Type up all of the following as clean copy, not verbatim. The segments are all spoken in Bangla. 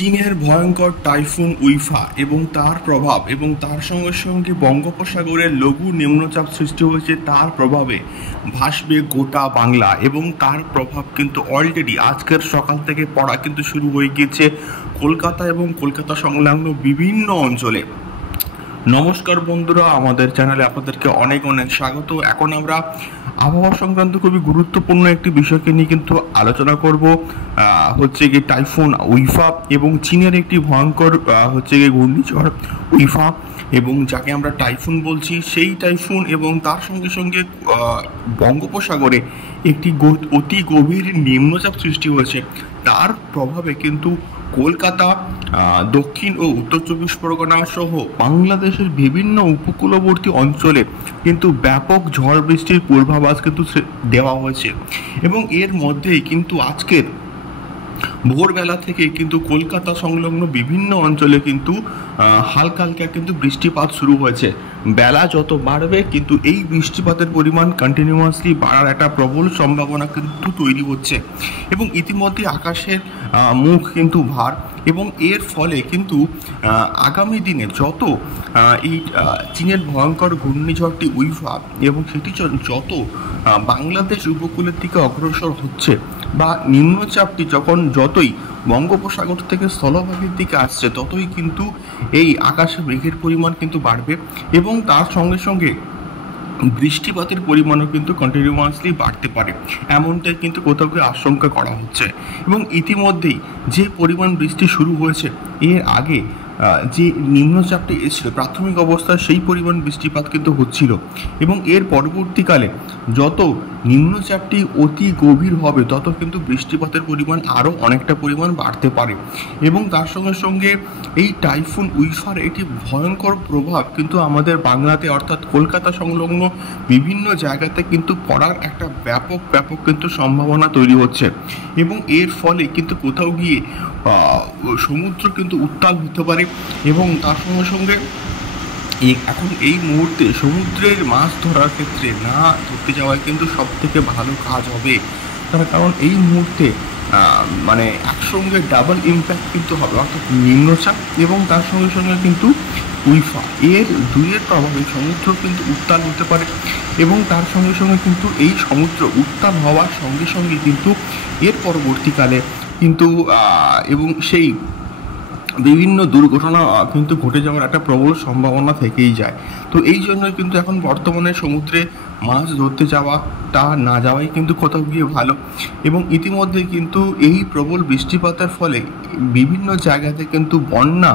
চীনের ভয়ঙ্কর টাইফুন উইফা এবং তার প্রভাব এবং তার সঙ্গে সঙ্গে বঙ্গোপসাগরের লঘু নিম্নচাপ সৃষ্টি হয়েছে, তার প্রভাবে ভাসবে গোটা বাংলা এবং তার প্রভাব কিন্তু অলরেডি আজকের সকাল থেকে পড়া কিন্তু শুরু হয়ে গিয়েছে কলকাতা এবং কলকাতা সংলগ্ন বিভিন্ন অঞ্চলে। নমস্কার বন্ধুরা, আমাদের চ্যানেলে আপনাদেরকে অনেক অনেক স্বাগত। এখন আমরা আবহাওয়া সংক্রান্ত খুবই গুরুত্বপূর্ণ একটি বিষয়কে নিয়ে কিন্তু আলোচনা করব, হচ্ছে কি টাইফুন উইফা এবং চীনের একটি ভয়ঙ্কর হচ্ছে কি ঘূর্ণিঝড় উইফা এবং যাকে আমরা টাইফুন বলছি, সেই টাইফুন এবং তার সঙ্গে সঙ্গে বঙ্গোপসাগরে একটি অতি গভীর নিম্নচাপ সৃষ্টি হয়েছে। তার প্রভাবে কিন্তু কলকাতা, দক্ষিণ ও উত্তর চব্বিশ পরগনা সহ বাংলাদেশের বিভিন্ন উপকূলবর্তী অঞ্চলে কিন্তু ব্যাপক ঝড় বৃষ্টির পূর্বাভাস কিন্তু দেওয়া হয়েছে এবং এর মধ্যেই কিন্তু আজকের ভোরবেলা থেকে কিন্তু কলকাতা সংলগ্ন বিভিন্ন অঞ্চলে কিন্তু হালকা হালকা কিন্তু বৃষ্টিপাত শুরু হয়েছে। বেলা যত বাড়বে কিন্তু এই বৃষ্টিপাতের পরিমাণ কন্টিনিউয়াসলি বাড়ার একটা প্রবল সম্ভাবনা কিন্তু তৈরি হচ্ছে এবং ইতিমধ্যে আকাশের মুখ কিন্তু ভার এবং এর ফলে কিন্তু আগামী দিনে যত এই চীনের ভয়ঙ্কর ঘূর্ণিঝড়টি উইফা এবং সেটি যত বাংলাদেশ উপকূলের দিকে অগ্রসর হচ্ছে বা নিম্নচাপটি যতই বঙ্গোপসাগর থেকে স্থলভাগের দিকে আসছে, ততই কিন্তু এই আকাশে মেঘের পরিমাণ কিন্তু বাড়বে এবং তার সঙ্গে সঙ্গে বৃষ্টিপাতের পরিমাণও কিন্তু কন্টিনিউয়াসলি বাড়তে পারে, এমনটাই কিন্তু কোথাও আশঙ্কা করা হচ্ছে। এবং ইতিমধ্যেই যে পরিমাণ বৃষ্টি শুরু হয়েছে, এর আগে যে নিম্নচাপটি এসেছিল প্রাথমিক অবস্থায় সেই পরিমাণ বৃষ্টিপাত কিন্তু হচ্ছিল এবং এর পরবর্তীকালে যত নিম্নচাপটি অতি গভীর হবে তত কিন্তু বৃষ্টিপাতের পরিমাণ আরও অনেকটা পরিমাণ বাড়তে পারে এবং তার সঙ্গে সঙ্গে এই টাইফুন উইফার একটি ভয়ঙ্কর প্রভাব কিন্তু আমাদের বাংলাতে অর্থাৎ কলকাতা সংলগ্ন বিভিন্ন জায়গাতে কিন্তু পড়ার একটা ব্যাপক কিন্তু সম্ভাবনা তৈরি হচ্ছে এবং এর ফলে কিন্তু কোথাও গিয়ে সমুদ্র কিন্তু উত্তাল হতে পারে এবং তার সঙ্গে সঙ্গে এখন এই মুহূর্তে সমুদ্রের মাছ ধরার ক্ষেত্রে না ধরতে যাওয়ায় কিন্তু সব থেকে ভালো কাজ হবে, তার কারণ এই মুহূর্তে মানে একসঙ্গে ডাবল ইম্প্যাক্ট কিন্তু হবে, অর্থাৎ নিম্নচাপ এবং তার সঙ্গে সঙ্গে কিন্তু উইফা, এর দুইয়ের প্রভাবে সমুদ্র কিন্তু উত্তাল হতে পারে এবং তার সঙ্গে সঙ্গে কিন্তু এই সমুদ্র উত্তাল হওয়ার সঙ্গে সঙ্গে কিন্তু এর পরবর্তীকালে কিন্তু এবং সেই বিভিন্ন দুর্ঘটনা কিন্তু ঘটে যাওয়ার একটা প্রবল সম্ভাবনা থেকেই যায়। তো এই জন্যই কিন্তু এখন বর্তমানে সমুদ্রে মাছ ধরতে যাওয়াটা না যাওয়াই কিন্তু কোথাও গিয়ে ভালো এবং ইতিমধ্যে কিন্তু এই প্রবল বৃষ্টিপাতের ফলে বিভিন্ন জায়গাতে কিন্তু বন্যা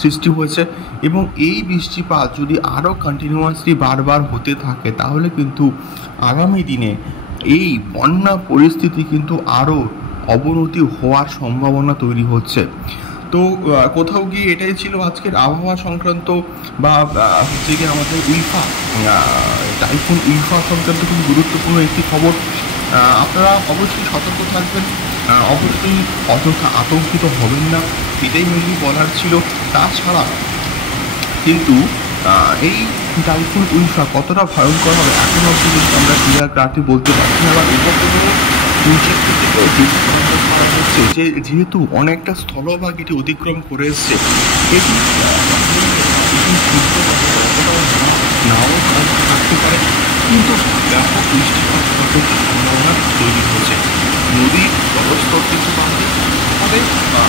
সৃষ্টি হয়েছে এবং এই বৃষ্টিপাত যদি আরও কন্টিনিউয়াসলি বারবার হতে থাকে তাহলে কিন্তু আগামী দিনে এই বন্যা পরিস্থিতি কিন্তু আরও অবনতি হওয়ার সম্ভাবনা তৈরি হচ্ছে। তো কোথাও গিয়ে এটাই ছিল আজকের আবহাওয়া সংক্রান্ত বা হচ্ছে গিয়ে আমাদের উইফা টাইফুন উইফা সংক্রান্ত খুব গুরুত্বপূর্ণ একটি খবর। আপনারা অবশ্যই সতর্ক থাকবেন, অবশ্যই অযথা আতঙ্কিত হবেন না, এটাই মেনলি বলার ছিল। তাছাড়া কিন্তু এই টাইফুন উইফা কতটা ভয়ঙ্কর হবে এখন অবধি কিন্তু আমরা ক্লিয়ার কাটে বলতে পারছি না বা হচ্ছে যে যেহেতু অনেকটা স্থলভাগ এটি অতিক্রম করে এসছে, এটি নাও থাকতে পারে কিন্তু ব্যাপক বৃষ্টিপাত সম্ভাবনা তৈরি হয়েছে। নদীর জলস্তর কিন্তু বাড়বে, ফলে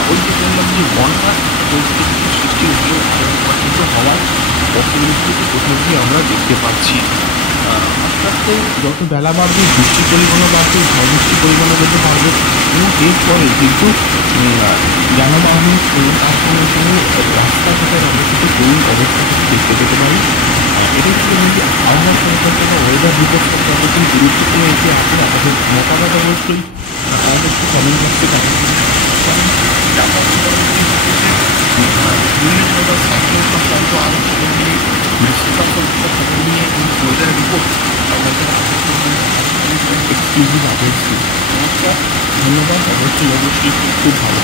ওই যে বললাম যে বন্যার পরিস্থিতি সৃষ্টি হলেও কিন্তু হওয়ার পরিস্থিতি কোথাও গিয়ে আমরা দেখতে পাচ্ছি। আস্তে আস্তে যত বেলা বাড়বে বৃষ্টির পরিমাণও বাড়বে, ঝড় বৃষ্টির পরিমাণও কিন্তু বাড়বে এবং এরপরে কিন্তু যানবাহন এবং তার সঙ্গে সঙ্গে রাস্তাঘাটের অবস্থিত করুণ অবস্থা কিন্তু দেখতে পেতে পারি। এটাই ছিল আবহাওয়া সংক্রান্ত ওয়েদার রিপোর্ট সংক্রান্ত খুব গুরুত্বপূর্ণ এটি আছে। আমাদের মতামত অবশ্যই আমাদের একটু কমেন্ট বক্সে জানাতে কারণ সাইক্লোন সংক্রান্ত আরও খবর নিয়ে বৃষ্টিপাত খবর নিয়ে এই ওয়েদার রিপোর্ট আমাদের এক্সক্লুসিভ আপডেটস। নমস্কার, ধন্যবাদ, অবশ্যই খুব ভালো।